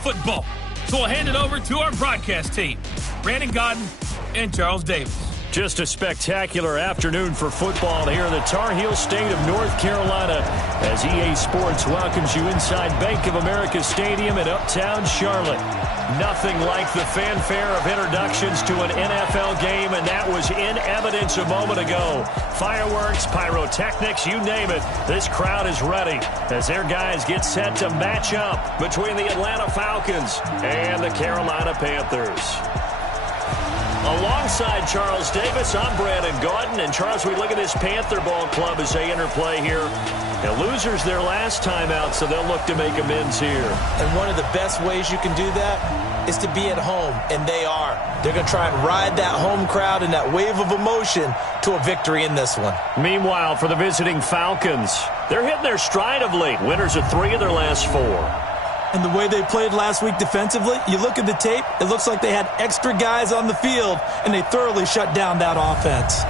football. So we'll hand it over to our broadcast team, Brandon Godden and Charles Davis. Just a spectacular afternoon for football here in the Tar Heel state of North Carolina as EA Sports welcomes you inside Bank of America Stadium in Uptown Charlotte. Nothing like the fanfare of introductions to an NFL game, and that was in evidence a moment ago. Fireworks, pyrotechnics, you name it. This crowd is ready as their guys get set to match up between the Atlanta Falcons and the Carolina Panthers. Alongside Charles Davis, I'm Brandon Gaudin. And Charles, we look at this Panther ball club as they interplay here. And losers their last time out, so they'll look to make amends here. And one of the best ways you can do that is to be at home, and they are. They're going to try and ride that home crowd and that wave of emotion to a victory in this one. Meanwhile, for the visiting Falcons, they're hitting their stride of late. Winners of 3 of their last 4. And the way they played last week defensively, you look at the tape, it looks like they had extra guys on the field, and they thoroughly shut down that offense.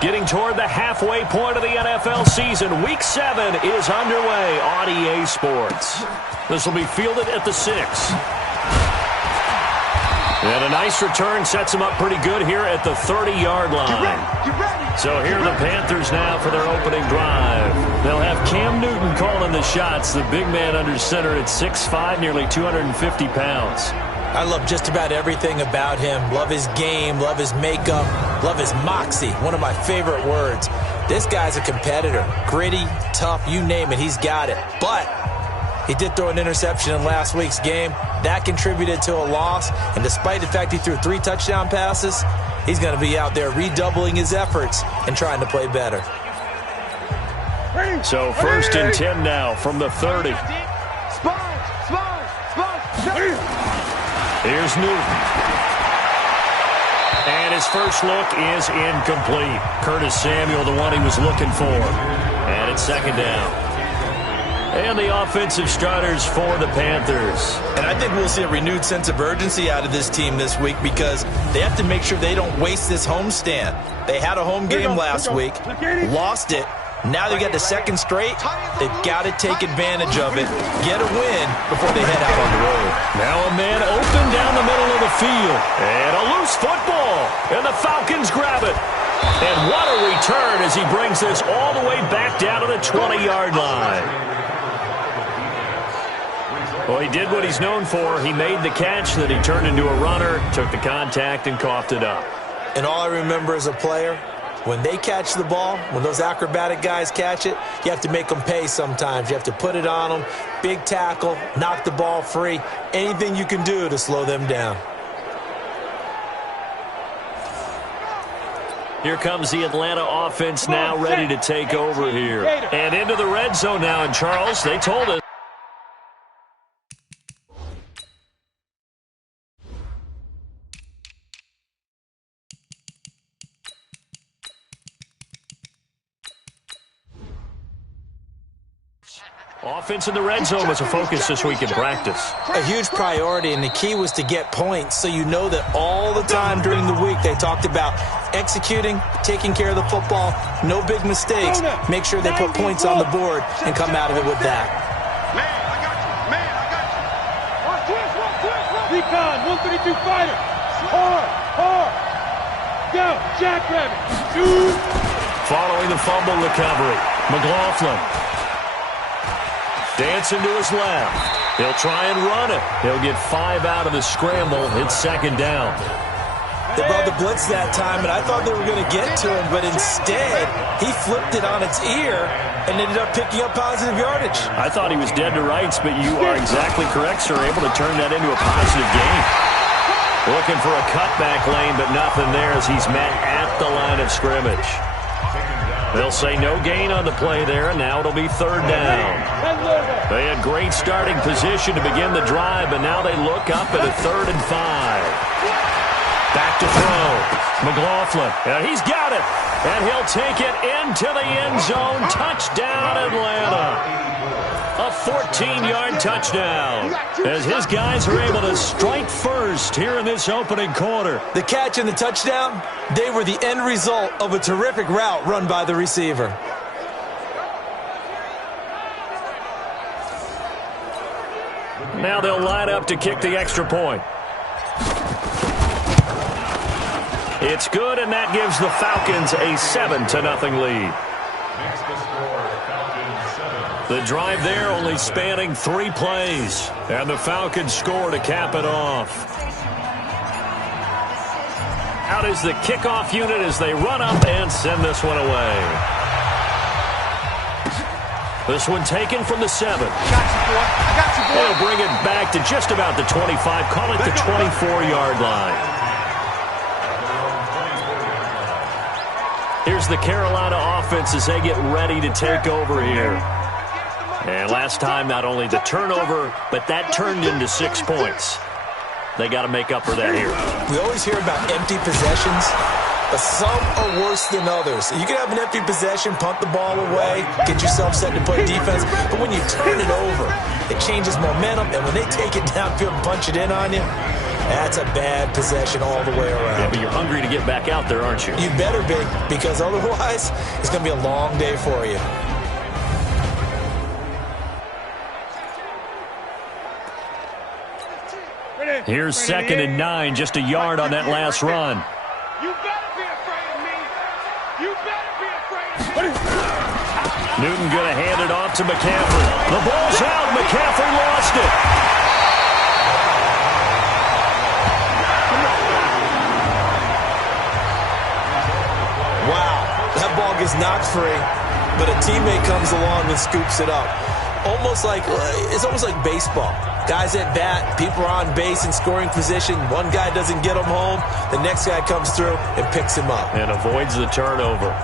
Getting toward the halfway point of the NFL season. Week 7 is underway on EA Sports. This will be fielded at the 6. And a nice return sets them up pretty good here at the 30-yard line. So here are the Panthers now for their opening drive. They'll have Cam Newton calling the shots, the big man under center at 6'5", nearly 250 pounds. I love just about everything about him. Love his game, love his makeup, love his moxie, one of my favorite words. This guy's a competitor. Gritty, tough, you name it, he's got it. But he did throw an interception in last week's game. That contributed to a loss. And despite the fact he threw 3 touchdown passes, he's going to be out there redoubling his efforts and trying to play better. So 1st and 10 now from the 30. Here's Newton. And his first look is incomplete. Curtis Samuel, the one he was looking for. And it's 2nd down. And the offensive starters for the Panthers. And I think we'll see a renewed sense of urgency out of this team this week because they have to make sure they don't waste this homestand. They had a home game last week, lost it. Now they get the 2nd straight. They've got to take advantage of it, get a win before they head out on the road. Now a man open down the middle of the field. And a loose football. And the Falcons grab it. And what a return as he brings this all the way back down to the 20-yard line. Well, he did what he's known for. He made the catch, then he turned into a runner, took the contact, and coughed it up. And all I remember as a player, when they catch the ball, when those acrobatic guys catch it, you have to make them pay sometimes. You have to put it on them, big tackle, knock the ball free, anything you can do to slow them down. Here comes the Atlanta offense now ready to take over here. And into the red zone now, and Charles, they told us. Offense in the red zone was a focus this week in practice. A huge priority, and the key was to get points, so you know that all the time during the week they talked about executing, taking care of the football, no big mistakes, make sure they put points on the board and come out of it with that. Man, I got you. Man, I got you. Recon, 132 fighter. Hard. Go, jackrabbit. Shoot. Following the fumble recovery, McLaughlin. Dancing to his left. He'll try and run it. He'll get 5 out of the scramble. It's 2nd down. They brought the blitz that time, and I thought they were going to get to him, but instead, he flipped it on its ear and ended up picking up positive yardage. I thought he was dead to rights, but you are exactly correct, sir. Able to turn that into a positive gain. Looking for a cutback lane, but nothing there as he's met at the line of scrimmage. They'll say no gain on the play there, and now it'll be 3rd down. They had great starting position to begin the drive, but now they look up at a 3rd and 5. Back to throw. McLaughlin. And he's got it. And he'll take it into the end zone. Touchdown, Atlanta. A 14-yard touchdown as his guys are able to strike first here in this opening quarter. The catch and the touchdown, they were the end result of a terrific route run by the receiver. Now they'll line up to kick the extra point. It's good, and that gives the Falcons a 7-0 lead. The drive there only spanning 3 plays, and the Falcons score to cap it off. Out is the kickoff unit as they run up and send this one away. This one taken from the 7. They'll bring it back to just about the 25, call it the 24-yard line. Here's the Carolina offense as they get ready to take over here. And last time, not only the turnover, but that turned into 6 points. They got to make up for that here. We always hear about empty possessions, but some are worse than others. You can have an empty possession, punt the ball away, get yourself set to play defense, but when you turn it over, it changes momentum, and when they take it downfield and punch it in on you, That's a bad possession all the way around. Yeah, but you're hungry to get back out there, aren't you? You better be, because otherwise it's going to be a long day for you. Here's 2nd and 9, just a yard on that last run. You better be afraid of me. You better be afraid of me. Newton going to hand it off to McCaffrey. The ball's out. McCaffrey lost it. Wow, that ball gets knocked free, but a teammate comes along and scoops it up. It's almost like baseball. Guys at bat, people are on base in scoring position. One guy doesn't get him home. The next guy comes through and picks him up. And avoids the turnover.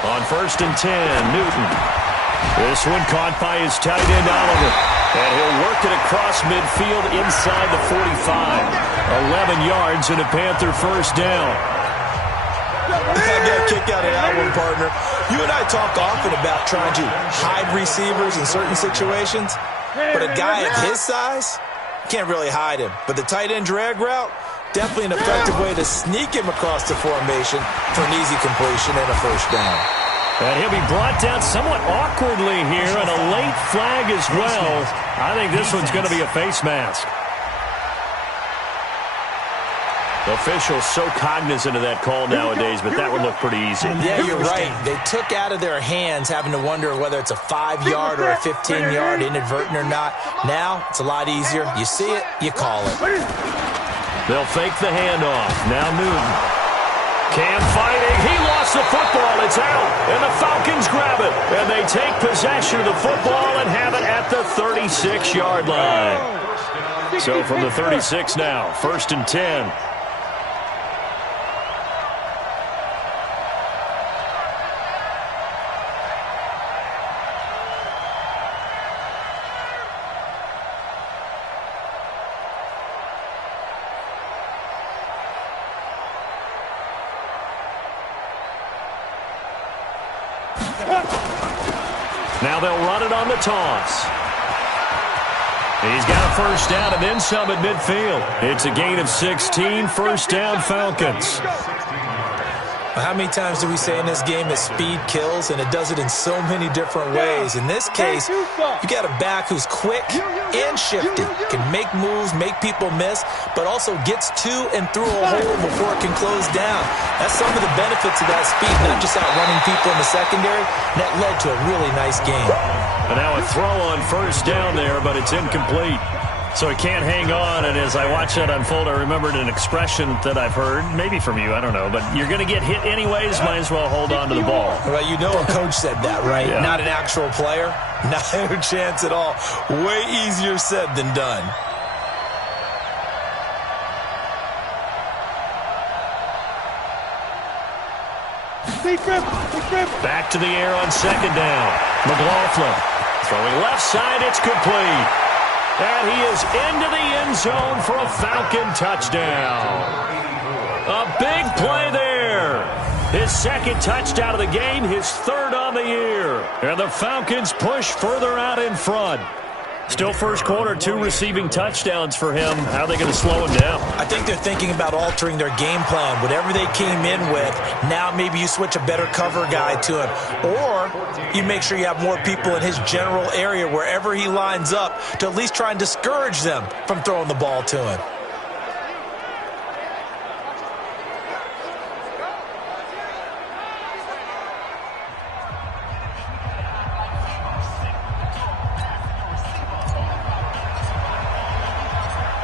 On 1st and 10, Newton. This one caught by his tight end, Oliver. And he'll work it across midfield inside the 45. 11 yards and a Panther first down. I got a kick out of that one, partner. You and I talk often about trying to hide receivers in certain situations. But a guy at his size, can't really hide him. But the tight end drag route, definitely an effective way to sneak him across the formation for an easy completion and a first down. And he'll be brought down somewhat awkwardly here, and a late flag as well. I think this one's going to be a face mask. Officials so cognizant of that call nowadays, but that would look pretty easy. Yeah, you're right. They took out of their hands having to wonder whether it's a 5-yard or a 15-yard, inadvertent or not. Now, it's a lot easier. You see it, you call it. They'll fake the handoff. Now Newton. Cam fighting. He lost the football. It's out. And the Falcons grab it. And they take possession of the football and have it at the 36-yard line. So from the 36 now, 1st and 10. Now they'll run it on the toss. He's got a first down and then some at midfield. It's a gain of 16, first down Falcons. How many times do we say in this game that speed kills, and it does it in so many different ways? In this case, you got a back who's quick and shifty, can make moves, make people miss, but also gets to and through a hole before it can close down. That's some of the benefits of that speed, not just outrunning people in the secondary. And that led to a really nice game. And now a throw on first down there, but it's incomplete. So he can't hang on, and as I watch that unfold, I remembered an expression that I've heard, maybe from you, I don't know, but you're going to get hit anyways, might as well hold on to the ball. Well, you know a coach said that, right? Yeah. Not an actual player. Not a chance at all. Way easier said than done. Back to the air on 2nd down. McLaughlin throwing left side, it's complete. And he is into the end zone for a Falcon touchdown. A big play there. His 2nd touchdown of the game, his 3rd on the year. And the Falcons push further out in front. Still first quarter, 2 receiving touchdowns for him. How are they going to slow him down? I think they're thinking about altering their game plan. Whatever they came in with, now maybe you switch a better cover guy to him. Or you make sure you have more people in his general area wherever he lines up to at least try and discourage them from throwing the ball to him.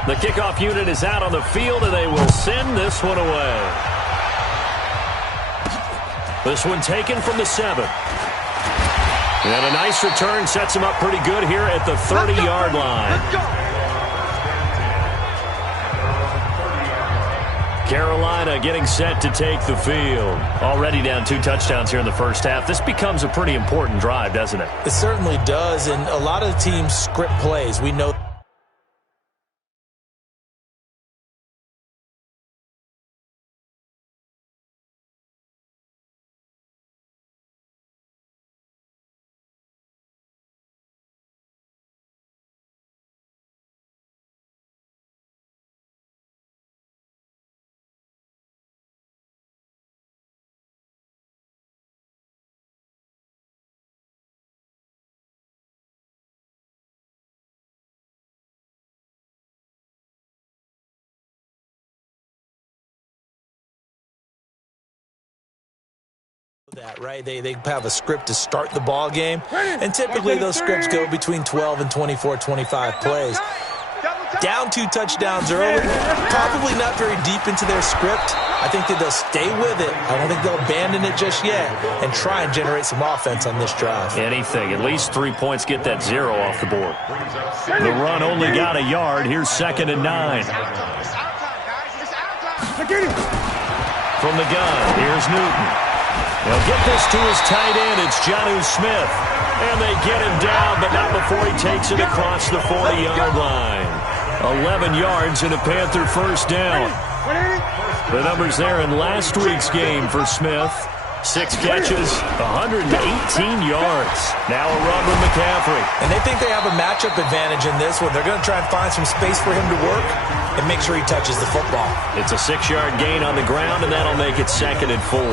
The kickoff unit is out on the field, and they will send this one away. This one taken from the 7. And a nice return sets him up pretty good here at the 30-yard line. Carolina getting set to take the field. Already down 2 touchdowns here in the first half. This becomes a pretty important drive, doesn't it? It certainly does, and a lot of teams script plays. We know that, right? They have a script to start the ball game, and typically those scripts go between 12 and 24, 25 plays. Down 2 touchdowns early, probably not very deep into their script. I think that they'll stay with it. I don't think they'll abandon it just yet and try and generate some offense on this drive. Anything. At least 3 points, get that 0 off the board. The run only got a yard. Here's 2nd and 9. From the gun, here's Newton. They'll get this to his tight end. It's Jonnu Smith. And they get him down, but not before he takes it across the 40-yard line. 11 yards and a Panther first down. The numbers there in last week's game for Smith. 6 catches, 118 yards. Now a run with McCaffrey. And they think they have a matchup advantage in this one. They're going to try and find some space for him to work and make sure he touches the football. It's a 6-yard gain on the ground, and that'll make it 2nd and 4.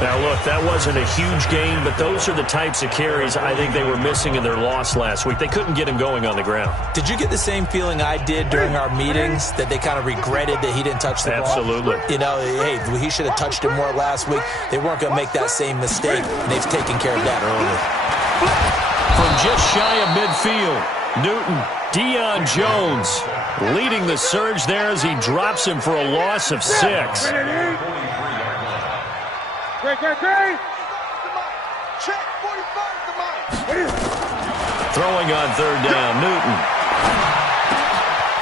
Now, look, that wasn't a huge gain, but those are the types of carries I think they were missing in their loss last week. They couldn't get him going on the ground. Did you get the same feeling I did during our meetings, that they kind of regretted that he didn't touch the ball? Absolutely. You know, hey, he should have touched it more last week. They weren't going to make that same mistake, and they've taken care of that early. From just shy of midfield, Newton, Deion Jones leading the surge there as he drops him for a loss of 6. Great. Check 45 the mic. Throwing on 3rd down, Newton.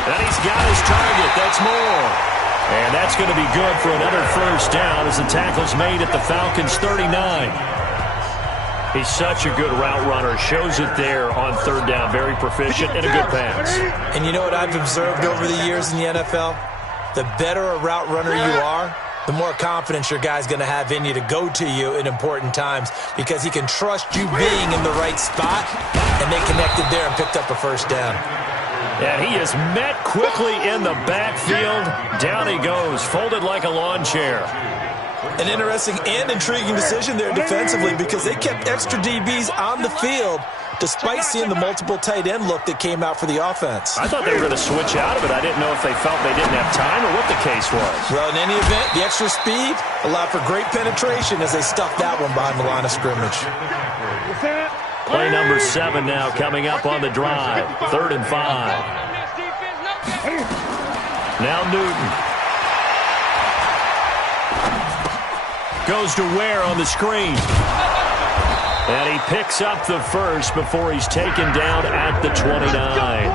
And he's got his target. That's more. And that's going to be good for another first down as the tackle's made at the Falcons' 39. He's such a good route runner. Shows it there on 3rd down. Very proficient and a good pass. And you know what I've observed over the years in the NFL? The better a route runner you are, the more confidence your guy's going to have in you to go to you in important times, because he can trust you being in the right spot, and they connected there and picked up a first down. And he is met quickly in the backfield. Down he goes, folded like a lawn chair. An interesting and intriguing decision there defensively, because they kept extra DBs on the field despite seeing the multiple tight end look that came out for the offense. I thought they were going to switch out of it. I didn't know if they felt they didn't have time or what the case was. Well, in any event, the extra speed allowed for great penetration as they stuffed that one behind the line of scrimmage. Play number 7 now coming up on the drive. 3rd and 5. Now Newton. Goes to Ware on the screen. And he picks up the first before he's taken down at the 29.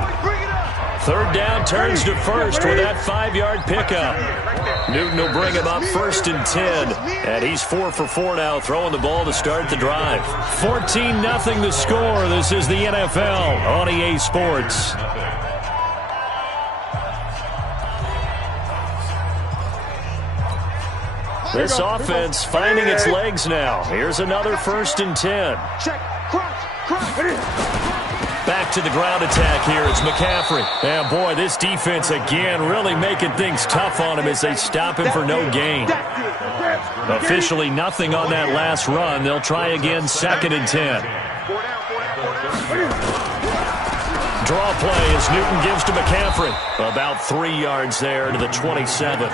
3rd down turns to first with that 5-yard pickup. Newton will bring him up 1st and 10. And he's 4 for 4 now, throwing the ball to start the drive. 14-0 the score. This is the NFL on EA Sports. This offense finding its legs now. Here's another 1st and 10. Back to the ground attack here. It's McCaffrey. And boy, this defense again really making things tough on him as they stop him for no gain. Officially nothing on that last run. They'll try again, 2nd and 10. Draw play as Newton gives to McCaffrey. About 3 yards there to the 27.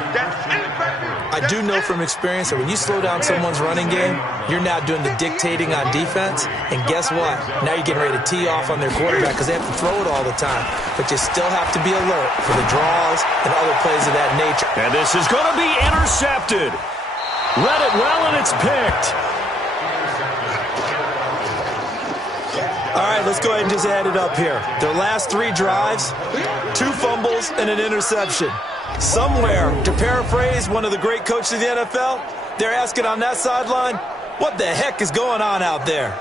I do know from experience that when you slow down someone's running game, you're now doing the dictating on defense. And guess what? Now you're getting ready to tee off on their quarterback because they have to throw it all the time. But you still have to be alert for the draws and other plays of that nature. And this is going to be intercepted. Read it well, and it's picked. All right, let's go ahead and just add it up here. Their last 3 drives, 2 fumbles and an interception. Somewhere, to paraphrase one of the great coaches of the NFL, they're asking on that sideline, what the heck is going on out there?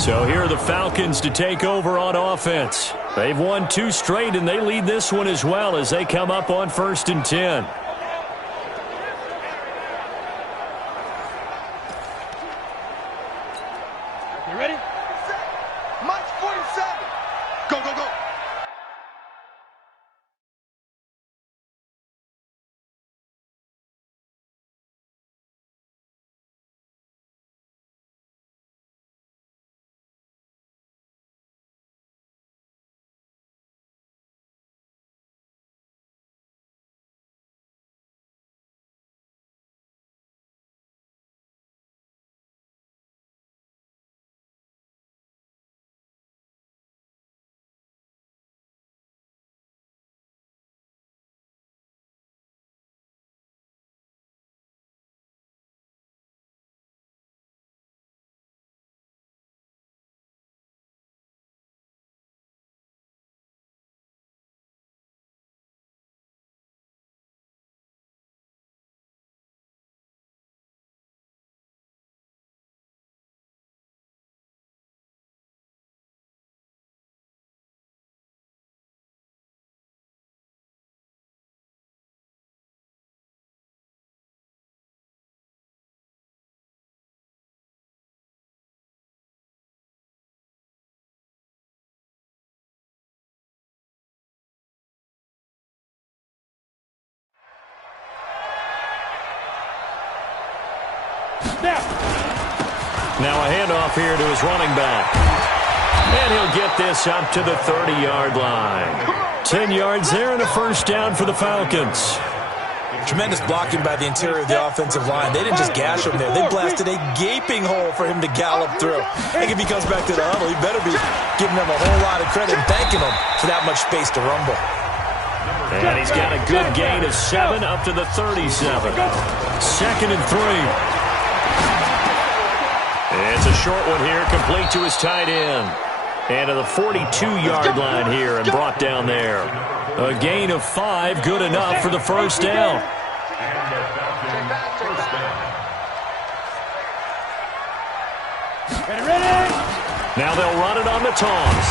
So here are the Falcons to take over on offense. They've won 2 straight, and they lead this one as well as they come up on 1st and 10. You ready? March 47. Go, go, go. Now a handoff here to his running back. And he'll get this up to the 30-yard line. 10 yards there and a first down for the Falcons. Tremendous blocking by the interior of the offensive line. They didn't just gash him there. They blasted a gaping hole for him to gallop through. I think if he comes back to the huddle, he better be giving them a whole lot of credit and thanking them for that much space to rumble. And he's got a good gain of 7 up to the 37. 2nd and 3. It's a short one here, complete to his tight end. And to the 42-yard line here and brought down there. A gain of 5, good enough for the first down. Now they'll run it on the toss.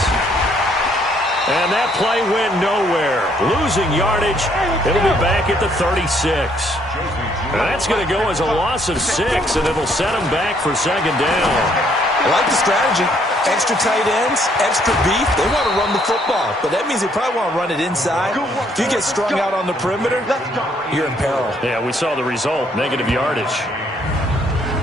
And that play went nowhere. Losing yardage. It'll be back at the 36. And that's going to go as a loss of 6, and it'll set them back for 2nd down. I like the strategy. Extra tight ends, extra beef. They want to run the football, but that means they probably want to run it inside. If you get strung out on the perimeter, you're in peril. Yeah, we saw the result, negative yardage.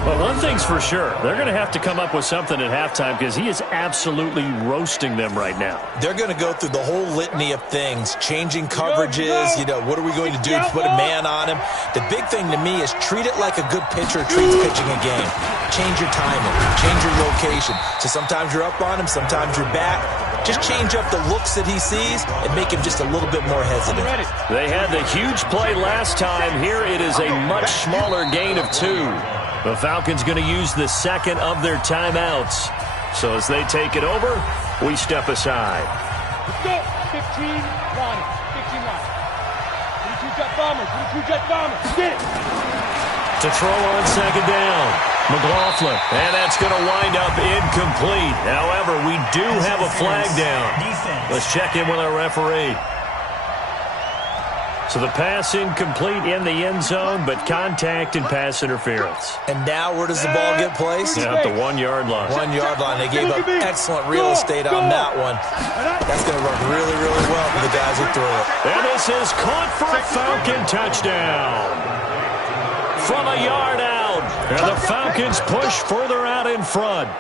Well, one thing's for sure. They're going to have to come up with something at halftime because he is absolutely roasting them right now. They're going to go through the whole litany of things, changing coverages, what are we going to do to put a man on him? The big thing to me is treat it like a good pitcher treats pitching a game. Change your timing, change your location. So sometimes you're up on him, sometimes you're back. Just change up the looks that he sees and make him just a little bit more hesitant. They had the huge play last time. Here it is a much smaller gain of 2. The Falcons going to use the 2nd of their timeouts. So as they take it over, we step aside. Let's go. 15 line. 15 line. 22 jet bombers. 22 jet bombers. Get it. To throw on 2nd down. McLaughlin. And that's going to wind up incomplete. However, we do have a flag down. Let's check in with our referee. So the pass incomplete in the end zone, but contact and pass interference. And now where does the ball get placed? At the 1-yard line. 1-yard line. They gave up excellent real estate on that one. That's going to work really, really well for the guys who threw it. And this is caught for a Falcon touchdown. From a yard out. And the Falcons push further out in front.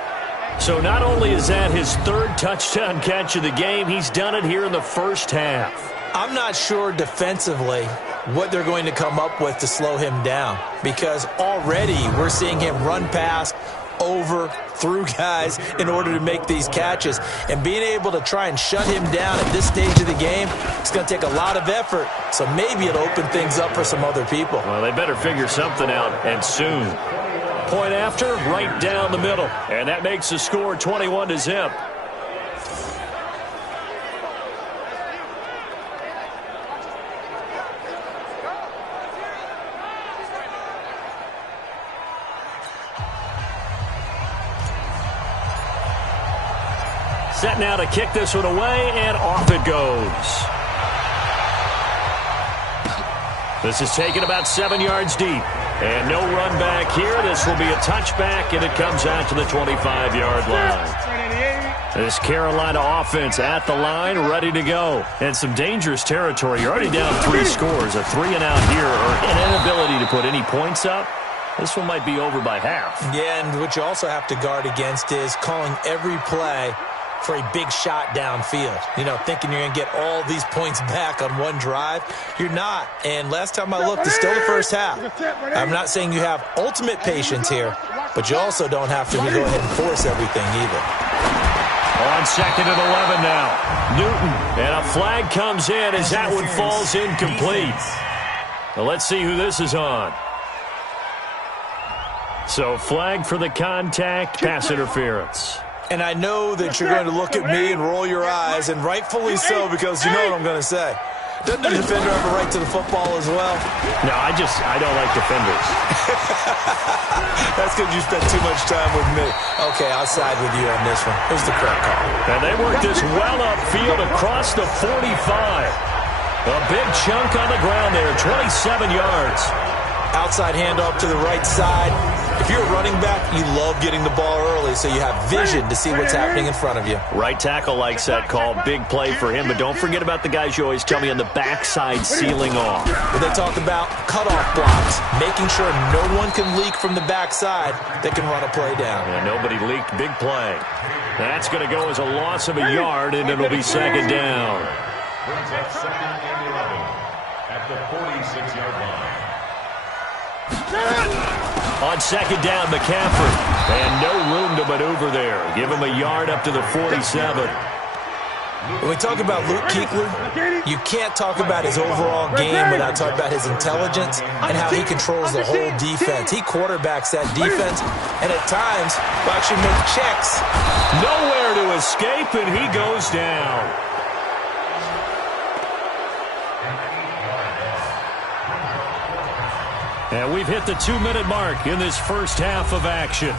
So not only is that his 3rd touchdown catch of the game, he's done it here in the first half. I'm not sure defensively what they're going to come up with to slow him down, because already we're seeing him run past through guys in order to make these catches. And being able to try and shut him down at this stage of the game, it's going to take a lot of effort. So maybe it'll open things up for some other people. Well, they better figure something out, and soon. Point after, right down the middle. And that makes the score 21-0. Set now to kick this one away, and off it goes. This is taken about 7 yards deep. And no run back here. This will be a touchback, and it comes out to the 25-yard line. This Carolina offense at the line, ready to go. And some dangerous territory. You're already down 3 scores. A 3-and-out here, or an inability to put any points up. This one might be over by half. Yeah, and what you also have to guard against is calling every play for a big shot downfield. You know, thinking you're going to get all these points back on one drive. You're not. And last time I looked, it's still the first half. I'm not saying you have ultimate patience here, but you also don't have to go ahead and force everything either. On 2nd and 11 now. Newton, and a flag comes in as that one falls incomplete. Well, let's see who this is on. So flag for the contact, pass interference. And I know that you're going to look at me and roll your eyes, and rightfully so, because you know what I'm going to say. Doesn't the defender have a right to the football as well? No, I don't like defenders. That's because you spent too much time with me. Okay, I'll side with you on this one. Here's the correct call. And they work this well upfield across the 45. A big chunk on the ground there, 27 yards. Outside handoff to the right side. If you're a running back, you love getting the ball early so you have vision to see what's happening in front of you. Right tackle likes that call. Big play for him, but don't forget about the guys you always tell me on the backside sealing off. When they talk about cutoff blocks, making sure no one can leak from the backside that can run a play down. Yeah, nobody leaked. Big play. That's going to go as a loss of a yard, and it'll be 2nd down. Brings up 2nd and 11 at the 46-yard line. On 2nd down, McCaffrey. And no room to maneuver there. Give him a yard up to the 47. When we talk about Luke Kuechly, you can't talk about his overall game without talking about his intelligence and how he controls the whole defense. He quarterbacks that defense, and at times will actually make checks. Nowhere to escape, and he goes down. And we've hit the 2-minute mark in this first half of action.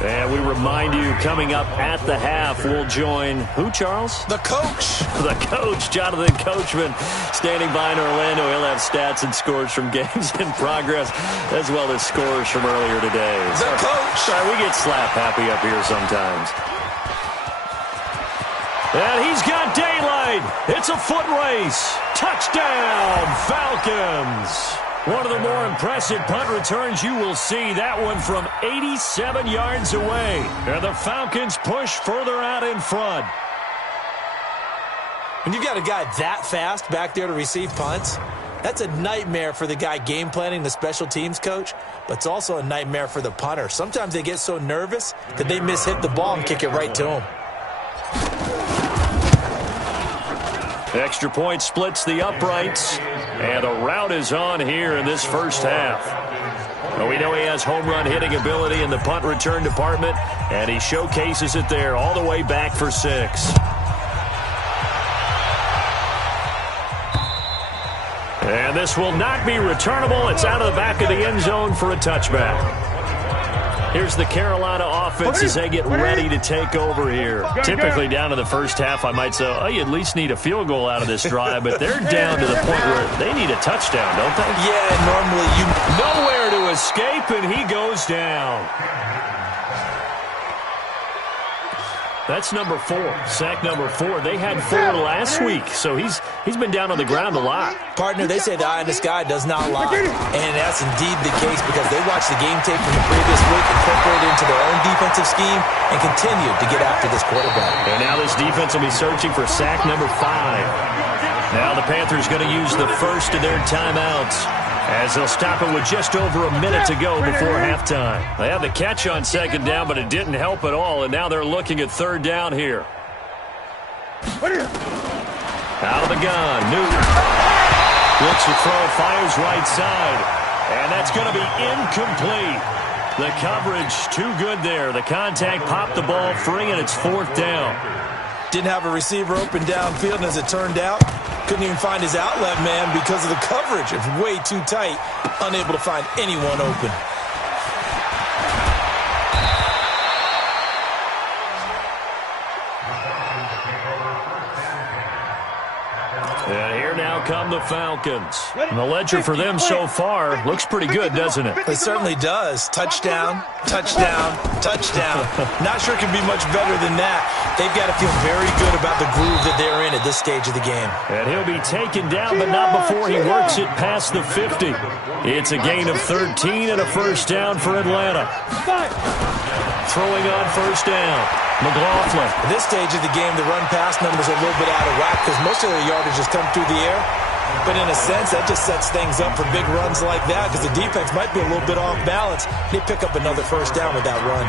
And we remind you, coming up at the half, we'll join who, Charles? The coach. The coach, Jonathan Coachman, standing by in Orlando. He'll have stats and scores from games in progress, as well as scores from earlier today. The coach. Sorry, we get slap happy up here sometimes. And he's got daylight. It's a foot race. Touchdown, Falcons. One of the more impressive punt returns you will see. That one from 87 yards away. And the Falcons push further out in front. When you've got a guy that fast back there to receive punts, that's a nightmare for the guy game planning, the special teams coach, but it's also a nightmare for the punter. Sometimes they get so nervous that they mishit the ball and kick it right to him. Extra point splits the uprights. And the route is on here in this first half. Well, we know he has home run hitting ability in the punt return department, and he showcases it there all the way back for 6. And this will not be returnable. It's out of the back of the end zone for a touchback. Here's the Carolina offense as they get ready to take over here. Typically down to the first half, I might say, oh, you at least need a field goal out of this drive, but they're down to the point where they need a touchdown, don't they? Yeah, normally you... Nowhere to escape, and he goes down. That's number 4, sack number 4. They had 4 last week, so he's been down on the ground a lot. Partner, they say the eye in the sky does not lie, and that's indeed the case because they watched the game tape from the previous week, incorporated into their own defensive scheme, and continued to get after this quarterback. And now this defense will be searching for sack number 5. Now the Panthers going to use the first of their timeouts. As they'll stop it with just over a minute to go before halftime. They had the catch on second down, but it didn't help at all, and now they're looking at third down here. Out of the gun, Newton. Looks to throw, fires right side, and that's going to be incomplete. The coverage too good there. The contact popped the ball free, and it's fourth down. Didn't have a receiver open downfield, and as it turned out, couldn't even find his outlet man because of the coverage. It's way too tight, unable to find anyone open. And here now come the Falcons. And the ledger for them so far looks pretty good, doesn't it? It certainly does. Touchdown, touchdown, touchdown. Not sure it can be much better than that. They've got to feel very good about the groove that they're in at this stage of the game. And he'll be taken down, but not before he works it past the 50. It's a gain of 13 and a first down for Atlanta. Throwing on first down. McLaughlin. At this stage of the game, the run-pass numbers are a little bit out of whack because most of their yardage has come through the air. But in a sense, that just sets things up for big runs like that because the defense might be a little bit off balance. They pick up another first down with that run.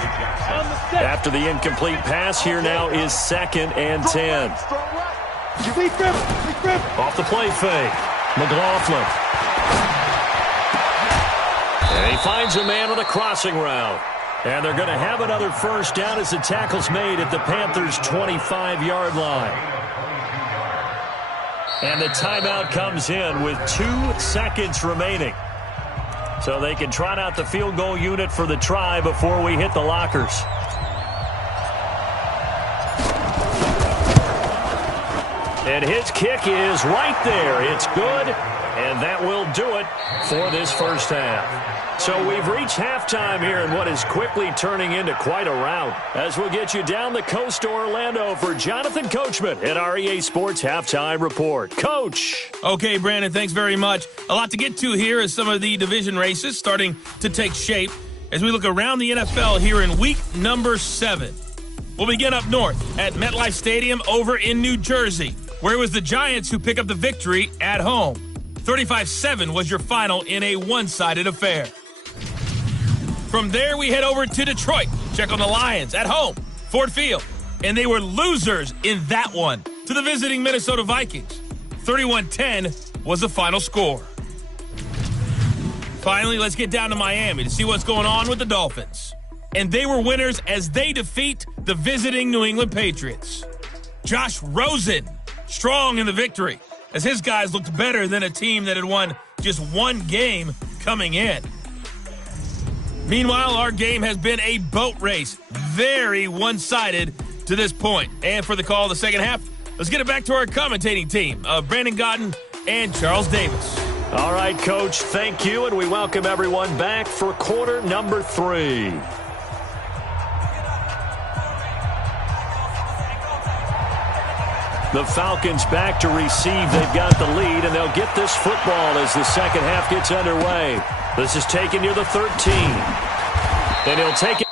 After the incomplete pass, here now is 2nd and 10. Off the play fake. McLaughlin. And he finds a man on a crossing route. And they're going to have another first down as the tackle's made at the Panthers' 25-yard line. And the timeout comes in with 2 seconds remaining. So they can trot out the field goal unit for the try before we hit the lockers. And his kick is right there. It's good, and that will do it for this first half. So we've reached halftime here in what is quickly turning into quite a rout. As we'll get you down the coast to Orlando for Jonathan Coachman at our EA Sports Halftime Report. Coach. Okay, Brandon, thanks very much. A lot to get to here as some of the division races starting to take shape as we look around the NFL here in week number 7. We'll begin up north at MetLife Stadium over in New Jersey, where it was the Giants who pick up the victory at home. 35-7 was your final in a one-sided affair. From there, we head over to Detroit. Check on the Lions at home, Ford Field. And they were losers in that one to the visiting Minnesota Vikings. 31-10 was the final score. Finally, let's get down to Miami to see what's going on with the Dolphins. And they were winners as they defeat the visiting New England Patriots. Josh Rosen, strong in the victory, as his guys looked better than a team that had won just one game coming in. Meanwhile, our game has been a boat race, very one-sided to this point. And for the call of the second half, let's get it back to our commentating team of Brandon Godden and Charles Davis. All right, Coach, thank you, and we welcome everyone back for quarter number 3. The Falcons back to receive. They've got the lead, and they'll get this football as the second half gets underway. This is taken near the 13. And he'll take it.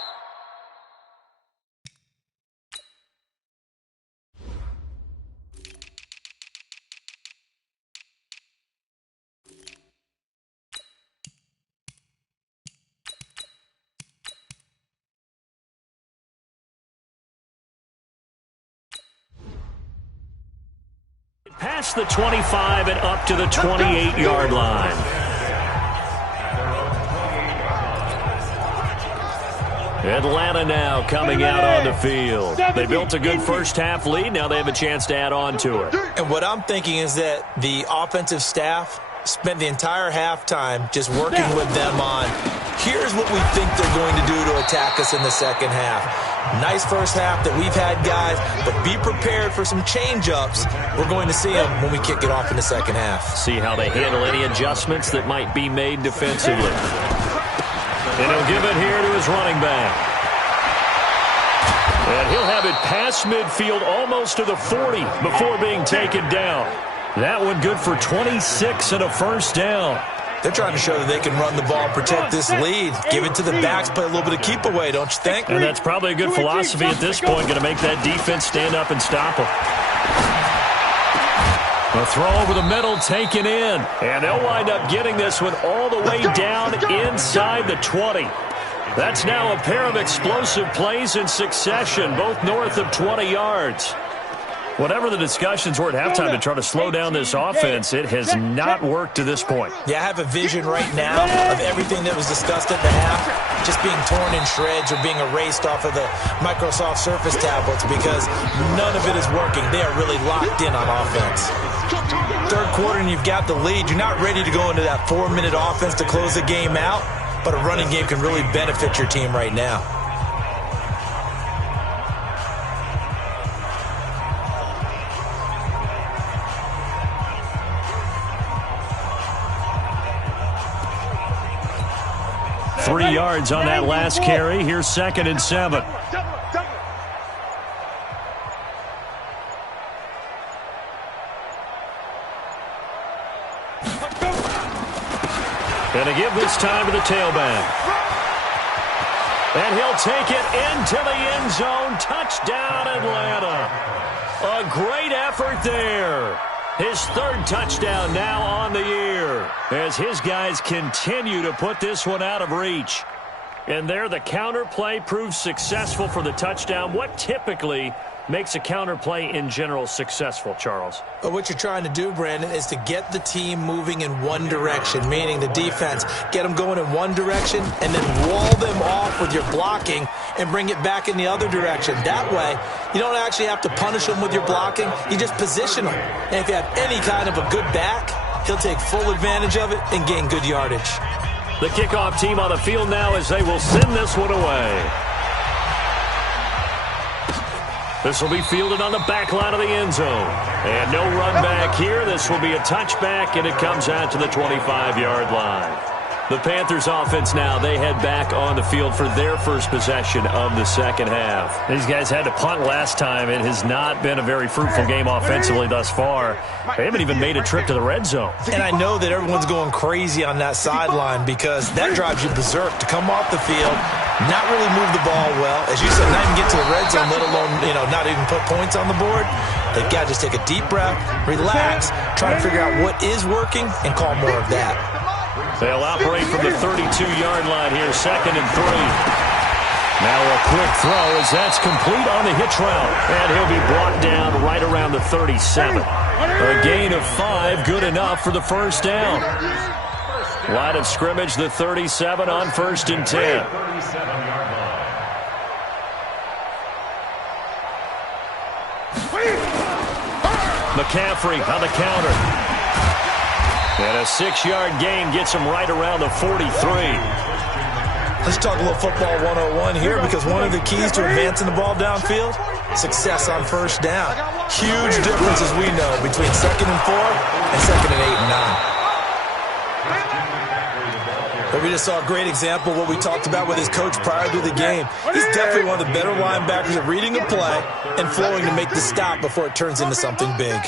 Past the 25 and up to the 28-yard line. Atlanta now coming out on the field. They built a good first half lead. Now they have a chance to add on to it. And what I'm thinking is that the offensive staff spent the entire halftime just working with them on, here's what we think they're going to do to attack us in the second half. Nice first half that we've had, guys, but be prepared for some change-ups. We're going to see them when we kick it off in the second half. See how they handle any adjustments that might be made defensively. And he'll give it here to his running back. And he'll have it past midfield almost to the 40 before being taken down. That one good for 26 and a first down. They're trying to show that they can run the ball, protect this lead, give it to the backs, play a little bit of keep away, don't you think? And that's probably a good philosophy at this point, going to make that defense stand up and stop them. A throw over the middle taken in. And they'll wind up getting this one all the way down inside the 20. That's now a pair of explosive plays in succession, both north of 20 yards. Whatever the discussions were at halftime to try to slow down this offense, it has not worked to this point. Yeah, I have a vision right now of everything that was discussed at the half just being torn in shreds or being erased off of the Microsoft Surface tablets because none of it is working. They are really locked in on offense. Third quarter and you've got the lead. You're not ready to go into that 4-minute offense to close the game out, but a running game can really benefit your team right now. Three yards on that last carry. Here's 2nd and 7. Gonna give this time to the tailback. And he'll take it into the end zone. Touchdown, Atlanta. A great effort there. His 3rd touchdown now on the year as his guys continue to put this one out of reach. And there the counter play proves successful for the touchdown. What typically makes a counter play in general successful, Charles? But what you're trying to do, Brandon, is to get the team moving in one direction, meaning the defense. Get them going in one direction and then wall them off with your blocking and bring it back in the other direction. That way, you don't actually have to punish them with your blocking. You just position them. And if you have any kind of a good back, he'll take full advantage of it and gain good yardage. The kickoff team on the field now as they will send this one away. This will be fielded on the back line of the end zone. And no run back here. This will be a touchback, and it comes out to the 25-yard line. The Panthers offense now, they head back on the field for their first possession of the second half. These guys had to punt last time. It has not been a very fruitful game offensively thus far. They haven't even made a trip to the red zone. And I know that everyone's going crazy on that sideline because that drives you berserk to come off the field, not really move the ball well. As you said, not even get to the red zone, let alone, not even put points on the board. They've got to just take a deep breath, relax, try to figure out what is working, and call more of that. They'll operate from the 32-yard line here, 2nd and 3. Now a quick throw as that's complete on the hitch route. And he'll be brought down right around the 37. A gain of 5, good enough for the first down. Line of scrimmage, the 37 on 1st and 10. McCaffrey on the counter. And a 6-yard gain gets him right around the 43. Let's talk a little football 101 here because one of the keys to advancing the ball downfield, success on first down. Huge difference, as we know, between 2nd and 4 and 2nd and 8 and 9. But we just saw a great example of what we talked about with his coach prior to the game. He's definitely one of the better linebackers at reading a play and flowing to make the stop before it turns into something big.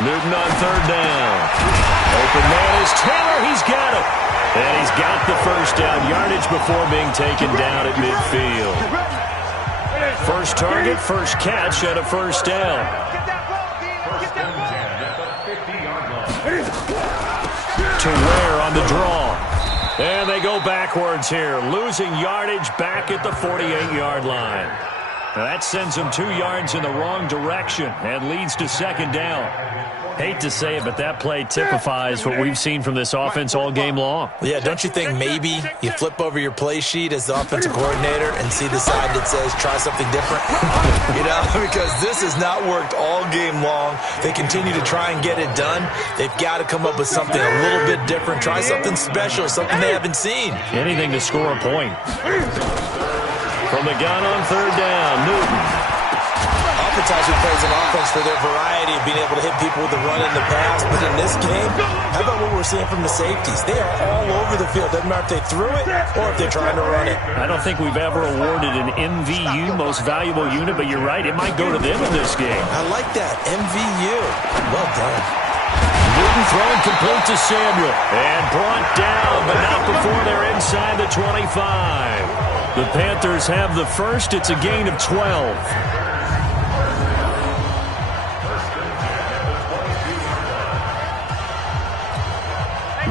Newton on 3rd down. Open man is Taylor. He's got it. And he's got the first down yardage before being taken down at midfield. First target, first catch, and a first down. To Ware on the draw. And they go backwards here, losing yardage back at the 48-yard line. Now that sends them 2 yards in the wrong direction and leads to 2nd down. Hate to say it, but that play typifies what we've seen from this offense all game long. Yeah, don't you think maybe you flip over your play sheet as the offensive coordinator and see the side that says try something different? Because this has not worked all game long. They continue to try and get it done. They've got to come up with something a little bit different. Try something special, something they haven't seen. Anything to score a point. From the gun on 3rd down, Newton. Oftentimes we praise an offense for their variety of being able to hit people with the run and the pass, but in this game, how about what we're seeing from the safeties? They are all over the field. Doesn't matter if they threw it or if they're trying to run it. I don't think we've ever awarded an MVU, most valuable unit, but you're right, it might go to them in this game. I like that, MVU. Well done. Newton throwing complete to Samuel. And brought down, but not before they're inside the 25. The Panthers have the first. It's a gain of 12.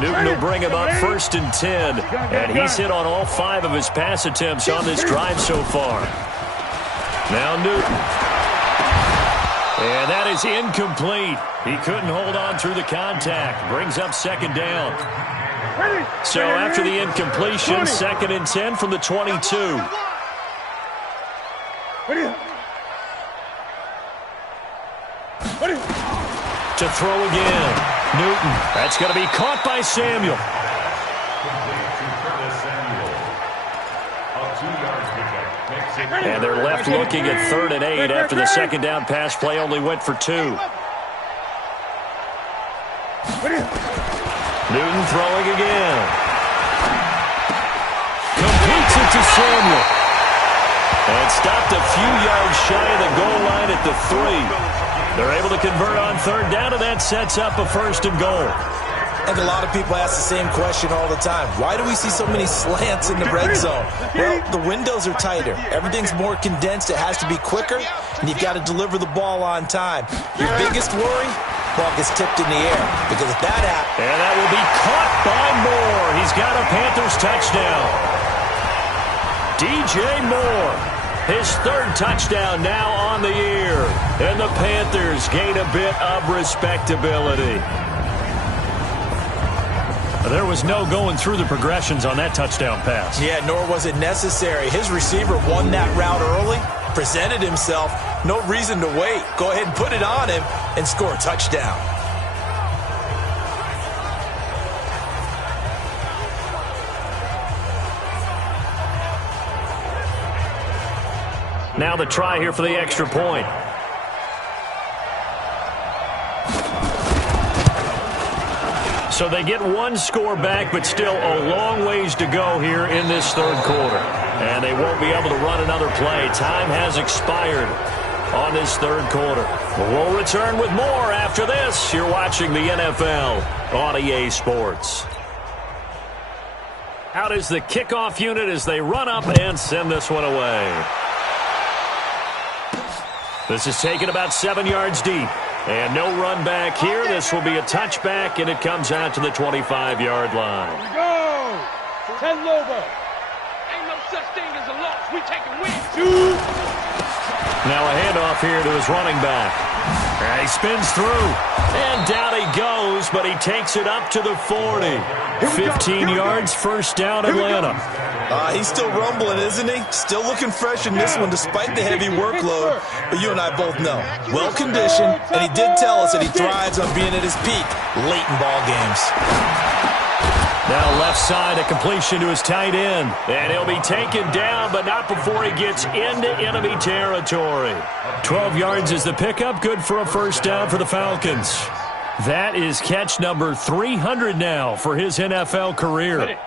Newton will bring him up 1st and 10. And he's hit on all 5 of his pass attempts on this drive so far. Now Newton. And that is incomplete. He couldn't hold on through the contact. Brings up 2nd down. So after the incompletion, 2nd and 10 from the 22. To throw again. Newton. That's going to be caught by Samuel. And they're left looking at 3rd and 8 after the 2nd down pass play only went for 2. Newton throwing again. Completes it to Samuel. And stopped a few yards shy of the goal line at the 3. They're able to convert on 3rd down, and that sets up a 1st and goal. I think a lot of people ask the same question all the time. Why do we see so many slants in the red zone? Well, the windows are tighter. Everything's more condensed. It has to be quicker, and you've got to deliver the ball on time. Your biggest worry? Ball gets tipped in the air, because if that happens... And that will be caught by Moore. He's got a Panthers touchdown. DJ Moore, his 3rd touchdown now on the year. And the Panthers gain a bit of respectability. There was no going through the progressions on that touchdown pass. Yeah, nor was it necessary. His receiver won that route early, presented himself. No reason to wait. Go ahead and put it on him and score a touchdown. Now the try here for the extra point. So they get 1 score back, but still a long ways to go here in this 3rd quarter. And they won't be able to run another play. Time has expired on this 3rd quarter. We'll return with more after this. You're watching the NFL on EA Sports. Out is the kickoff unit as they run up and send this one away. This is taken about 7 yards deep. And no run back here. This will be a touchback, and it comes out to the 25-yard line. Here we go. 10 Lobo. Ain't no such thing as a loss. We take a win. 2. Now a handoff here to his running back. And he spins through. And down he goes, but he takes it up to the 40. 15 yards, 1st down, Atlanta. He's still rumbling, isn't he? Still looking fresh in this one despite the heavy workload. But you and I both know, well-conditioned, and he did tell us that he thrives on being at his peak late in ball games. Now left side, a completion to his tight end. And he'll be taken down, but not before he gets into enemy territory. 12 yards is the pickup, good for a 1st down for the Falcons. That is catch number 300 now for his NFL career.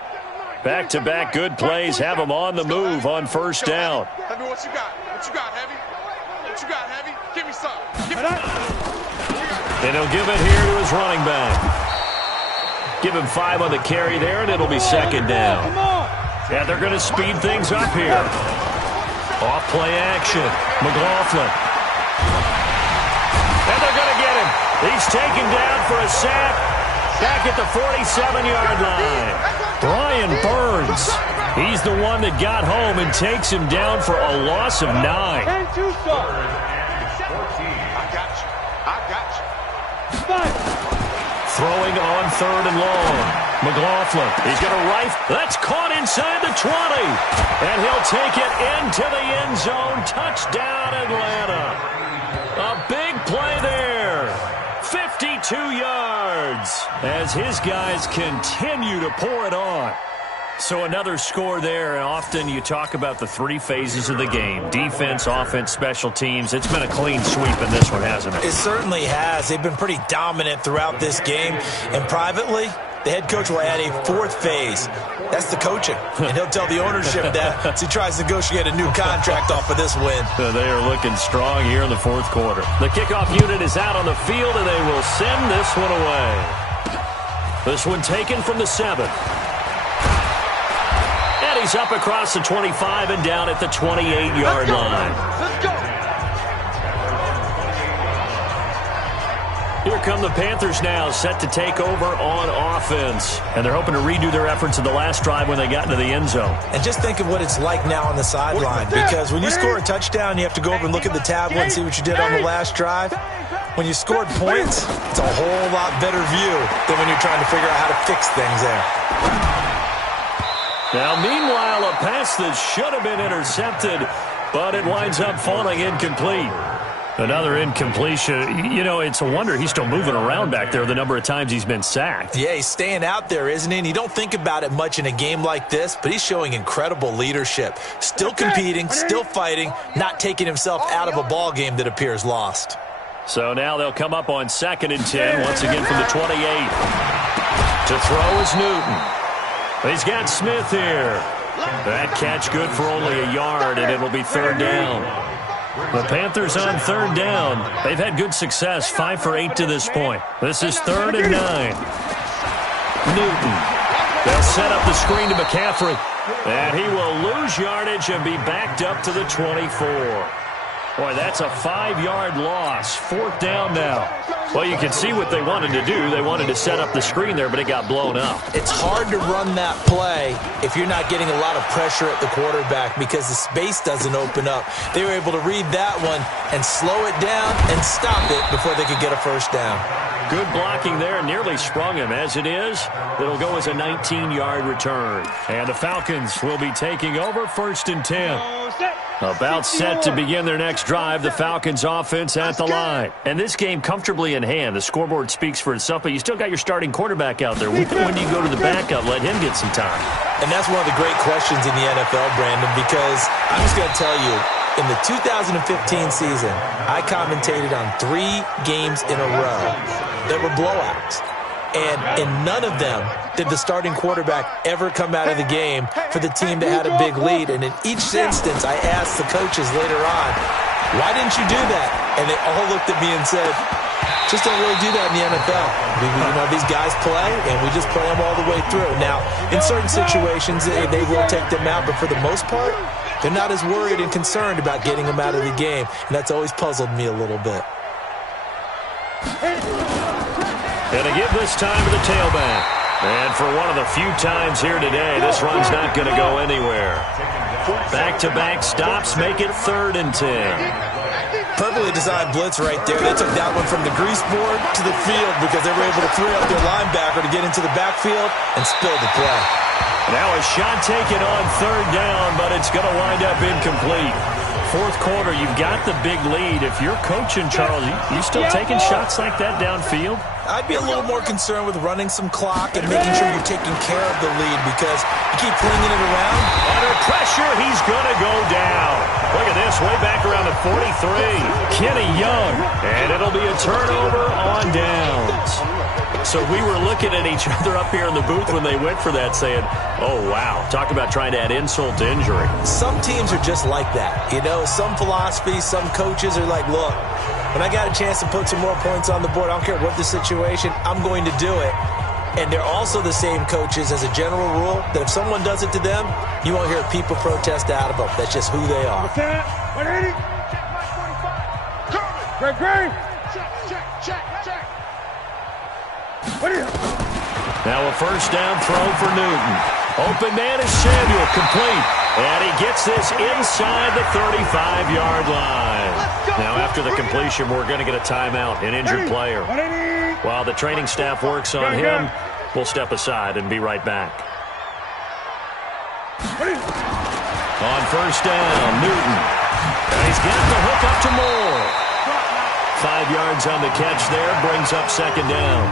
Back-to-back good plays have him on the move on 1st down. Heavy, what you got? What you got, Heavy? What you got, Heavy? Give me some. And he'll give it here to his running back. Give him 5 on the carry there, and it'll be 2nd down. Yeah, they're going to speed things up here. Off-play action. McLaughlin. And they're going to get him. He's taken down for a sack. Back at the 47-yard line. Brian Burns. He's the one that got home and takes him down for a loss of 9. I got you. I got you. Throwing on 3rd and long. McLaughlin. He's going to rifle. That's caught inside the 20. And he'll take it into the end zone. Touchdown, Atlanta. A big play there. 52 yards as his guys continue to pour it on. So another score there, and often you talk about the 3 phases of the game. Defense, offense, special teams. It's been a clean sweep in this one, hasn't it? It certainly has. They've been pretty dominant throughout this game. And privately, the head coach will add a 4th phase. That's the coaching. And he'll tell the ownership that as he tries to negotiate a new contract off of this win. They are looking strong here in the 4th quarter. The kickoff unit is out on the field, and they will send this one away. This one taken from the 7. And he's up across the 25 and down at the 28-yard line. Let's go. Here come the Panthers now, set to take over on offense. And they're hoping to redo their efforts in the last drive when they got into the end zone. And just think of what it's like now on the sideline, because when you score a touchdown, you have to go over and look at the tablet and see what you did on the last drive. When you scored points, it's a whole lot better view than when you're trying to figure out how to fix things there. Now, meanwhile, a pass that should have been intercepted, but it winds up falling incomplete. Another incompletion. You know, it's a wonder he's still moving around back there the number of times he's been sacked. Yeah, he's staying out there, isn't he? And you don't think about it much in a game like this, but he's showing incredible leadership. Still competing, still fighting, not taking himself out of a ball game that appears lost. So now they'll come up on 2nd and 10, once again from the 28. To throw is Newton. He's got Smith here. That catch good for only a yard, and it'll be 3rd down. The Panthers on 3rd down. They've had good success, 5 for 8 to this point. This is 3rd and 9. Newton. They'll set up the screen to McCaffrey. And he will lose yardage and be backed up to the 24. Boy, that's a 5-yard loss. 4th down now. Well, you can see what they wanted to do. They wanted to set up the screen there, but it got blown up. It's hard to run that play if you're not getting a lot of pressure at the quarterback because the space doesn't open up. They were able to read that one and slow it down and stop it before they could get a 1st down. Good blocking there, nearly sprung him. As it is, it'll go as a 19-yard return. And the Falcons will be taking over 1st and 10. About set to begin their next drive, the Falcons offense at the line. And this game comfortably in hand. The scoreboard speaks for itself, but you still got your starting quarterback out there. When do you go to the backup, let him get some time? And that's one of the great questions in the NFL, Brandon, because I'm just going to tell you, in the 2015 season, I commentated on 3 games in a row that were blowouts. And in none of them did the starting quarterback ever come out of the game for the team that had a big lead. And in each instance, I asked the coaches later on, why didn't you do that? And they all looked at me and said, just don't really do that in the NFL. You know, these guys play, and we just play them all the way through. Now, in certain situations, they will take them out, but for the most part, they're not as worried and concerned about getting them out of the game. And that's always puzzled me a little bit. And a give this time to the tailback. And for one of the few times here today, this run's not going to go anywhere. Back-to-back stops make it 3rd and 10. Perfectly designed blitz right there. They took that one from the grease board to the field because they were able to free up their linebacker to get into the backfield and spill the play. Now a shot taken on 3rd down, but it's going to wind up incomplete. 4th quarter, you've got the big lead. If you're coaching, Charles, you still taking shots like that downfield? I'd be a little more concerned with running some clock and making sure you're taking care of the lead because you keep flinging it around. Under pressure, he's going to go down. Look at this, way back around the 43. Kenny Young, and it'll be a turnover on downs. So we were looking at each other up here in the booth when they went for that saying, oh, wow, talk about trying to add insult to injury. Some teams are just like that. You know, some philosophies, some coaches are like, look, when I got a chance to put some more points on the board, I don't care what the situation, I'm going to do it. And they're also the same coaches as a general rule that if someone does it to them, you won't hear people protest out of them. That's just who they are. 180. Great. Check. Now a 1st down throw for Newton. Open man is Samuel, complete. And he gets this inside the 35-yard line. Now after the completion, we're going to get a timeout, an injured player. While the training staff works on him, we'll step aside and be right back. On 1st down, Newton. And he's got the hook up to Moore. 5 yards on the catch there, brings up 2nd down.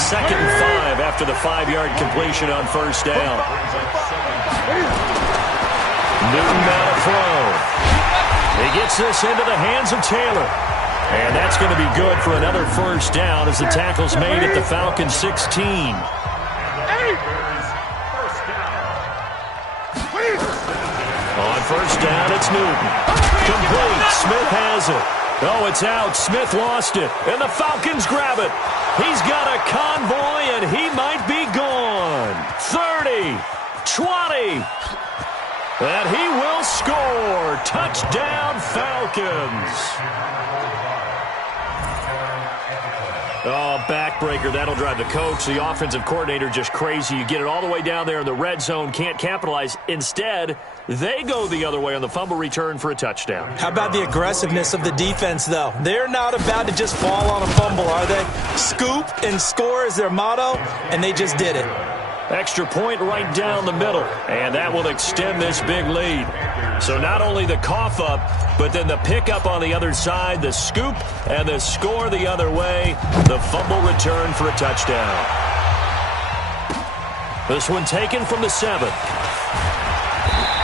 2nd and 5 after the 5-yard completion on 1st down. Newton now to throw. He gets this into the hands of Taylor. And that's going to be good for another 1st down as the tackle's made at the Falcons 16. On 1st down, it's Newton. Complete. Smith has it. Oh, it's out. Smith lost it. And the Falcons grab it. He's got a convoy, and he might be gone. 30, 20. And he will score. Touchdown, Falcons. Oh, backbreaker. That'll drive the coach, the offensive coordinator, just crazy. You get it all the way down there in the red zone, can't capitalize. Instead, they go the other way on the fumble return for a touchdown. How about the aggressiveness of the defense, though? They're not about to just fall on a fumble, are they? Scoop and score is their motto, and they just did it. Extra point right down the middle, and that will extend this big lead. So not only the cough up, but then the pickup on the other side, the scoop, and the score the other way, the fumble return for a touchdown. This one taken from the 7.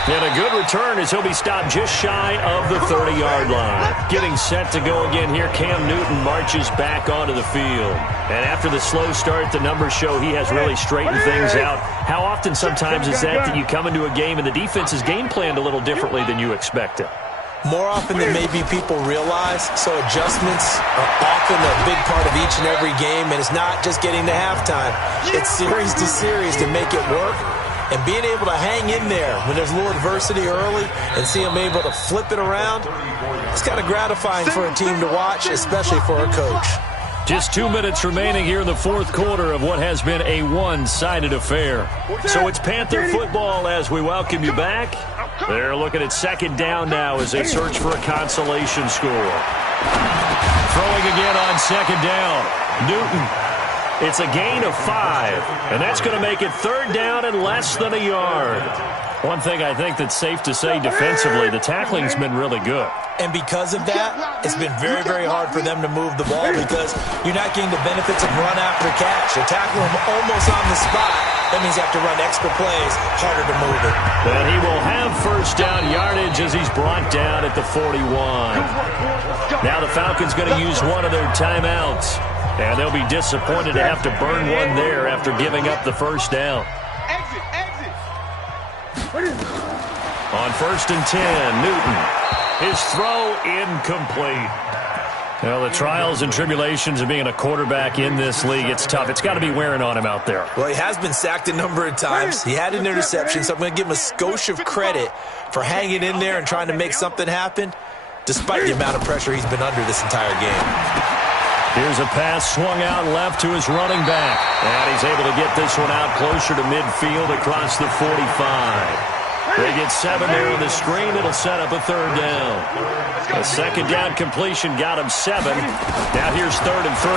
And a good return as he'll be stopped just shy of the 30-yard line. Getting set to go again here, Cam Newton marches back onto the field. And after the slow start, the numbers show he has really straightened things out. How often sometimes is that you come into a game and the defense is game planned a little differently than you expected? More often than maybe people realize, so adjustments are often a big part of each and every game, and it's not just getting to halftime. It's series to series to make it work. And being able to hang in there when there's a little adversity early and see them able to flip it around, it's kind of gratifying for a team to watch, especially for a coach. Just 2 minutes remaining here in the fourth quarter of what has been a one-sided affair. So it's Panther football as we welcome you back. They're looking at second down now as they search for a consolation score. Throwing again on second down. Newton. It's a gain of 5, and that's going to make it third down and less than a yard. One thing I think that's safe to say defensively, the tackling's been really good. And because of that, it's been very, very hard for them to move the ball because you're not getting the benefits of run after catch. You're tackling them almost on the spot. That means you have to run extra plays, harder to move it. And he will have first down yardage as he's brought down at the 41. Now the Falcons going to use one of their timeouts. And they'll be disappointed to have to burn one there after giving up the first down. Exit. On first and 10, Newton. His throw incomplete. Well, the trials and tribulations of being a quarterback in this league, it's tough. It's got to be wearing on him out there. Well, he has been sacked a number of times. He had an interception, so I'm going to give him a skosh of credit for hanging in there and trying to make something happen, despite the amount of pressure he's been under this entire game. Here's a pass swung out left to his running back. And he's able to get this one out closer to midfield across the 45. They get 7 there on the screen. It'll set up a third down. A second down completion got him 7. Now here's 3rd and 3.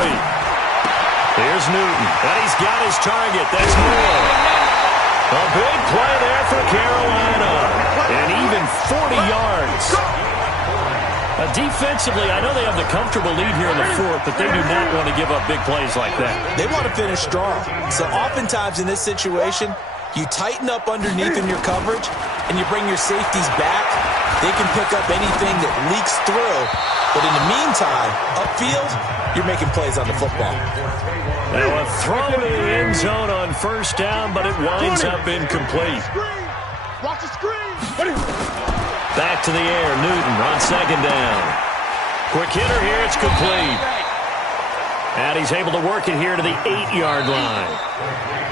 Here's Newton. And he's got his target. That's more. A big play there for Carolina. And even 40 yards. Defensively, I know they have the comfortable lead here in the fourth, but they do not want to give up big plays like that. They want to finish strong. So oftentimes in this situation, you tighten up underneath in your coverage, and you bring your safeties back. They can pick up anything that leaks through. But in the meantime, upfield, you're making plays on the football. Now a throw to the end zone on first down, but it winds up incomplete. Watch the screen. Back to the air, Newton on second down. Quick hitter here, it's complete. And he's able to work it here to the 8-yard line.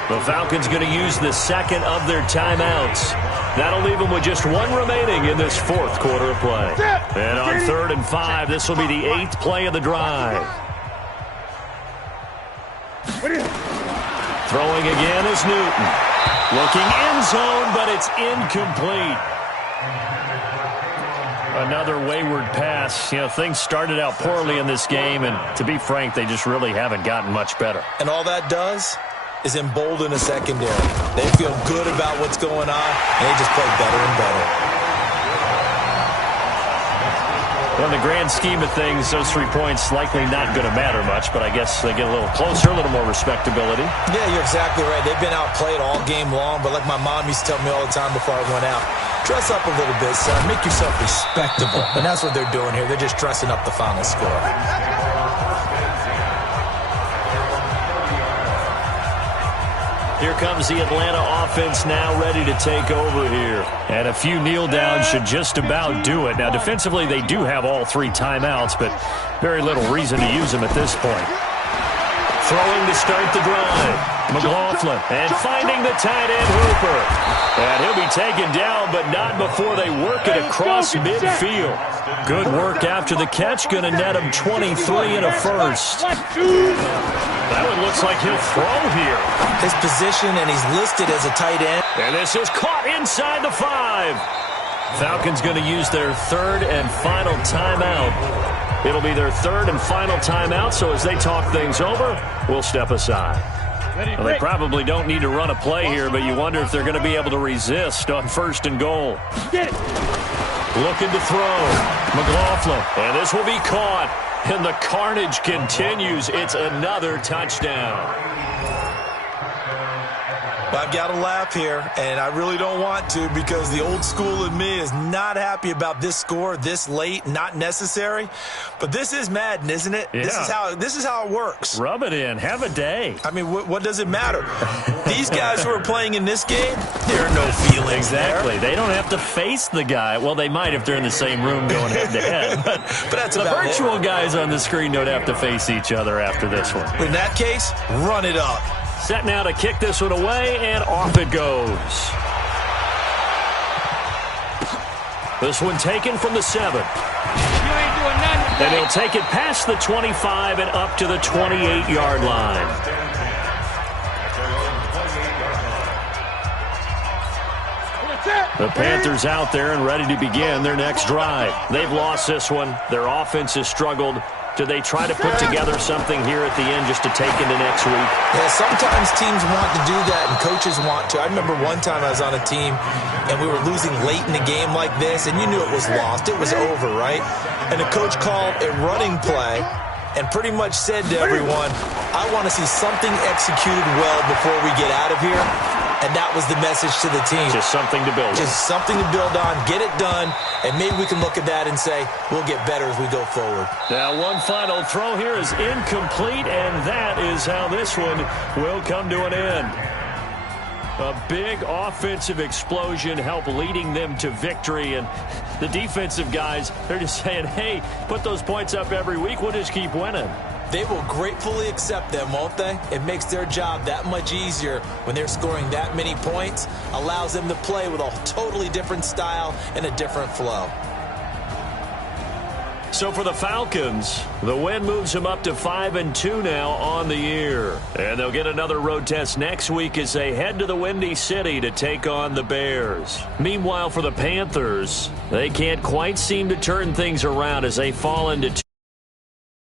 The Falcons going to use the second of their timeouts. That'll leave them with just one remaining in this fourth quarter of play. And on 3rd and 5, this will be the 8th play of the drive. Throwing again is Newton. Looking end zone, but it's incomplete. Another wayward pass. You know, things started out poorly in this game, and to be frank, they just really haven't gotten much better. And all that does is embolden a secondary. They feel good about what's going on, and they just play better and better. Well, in the grand scheme of things, those 3 points likely not going to matter much, but I guess they get a little closer, a little more respectability. Yeah, you're exactly right. They've been outplayed all game long, but like my mom used to tell me all the time before I went out, dress up a little bit, son. Make yourself respectable. And that's what they're doing here. They're just dressing up the final score. Here comes the Atlanta offense now ready to take over here. And a few kneel downs should just about do it. Now, defensively, they do have all 3 timeouts, but very little reason to use them at this point. Throwing to start the drive. McLaughlin and finding the tight end Hooper. And he'll be taken down, but not before they work it across midfield. Good work after the catch. Going to net him 23 and a first. That one looks like he'll throw here. His position, and he's listed as a tight end. And this is caught inside the 5. Falcons going to use their third and final timeout. It'll be their third and final timeout, so as they talk things over, we'll step aside. Well, they probably don't need to run a play here, but you wonder if they're going to be able to resist on 1st and goal. Get it. Looking to throw. McLaughlin. And this will be caught. And the carnage continues. It's another touchdown. I've got to laugh here, and I really don't want to because the old school in me is not happy about this score this late, not necessary. But this is Madden, isn't it? Yeah. This is how it works. Rub it in. Have a day. I mean, what does it matter? These guys who are playing in this game, there are no feelings Exactly. there. They don't have to face the guy. Well, they might if they're in the same room going head-to-head. But that's the about virtual it. guys on the screen don't have to face each other after this one. In that case, run it up. Set now to kick this one away, and off it goes. This one taken from the 7. You ain't doing nothing today. And he'll take it past the 25 and up to the 28-yard line. The Panthers out there and ready to begin their next drive. They've lost this one. Their offense has struggled. Do they try to put together something here at the end just to take into next week? Yeah, sometimes teams want to do that and coaches want to. I remember one time I was on a team and we were losing late in a game like this, and you knew it was lost. It was over, right? And the coach called a running play and pretty much said to everyone, I want to see something executed well before we get out of here. And that was the message to the team. Just something to build on. Just something to build on, get it done, and maybe we can look at that and say, we'll get better as we go forward. Now, one final throw here is incomplete, and that is how this one will come to an end. A big offensive explosion helped leading them to victory, and the defensive guys, they're just saying, hey, put those points up every week, we'll just keep winning. They will gratefully accept them, won't they? It makes their job that much easier when they're scoring that many points, allows them to play with a totally different style and a different flow. So for the Falcons, the win moves them up to 5-2 now on the year. And they'll get another road test next week as they head to the Windy City to take on the Bears. Meanwhile, for the Panthers, they can't quite seem to turn things around as they fall into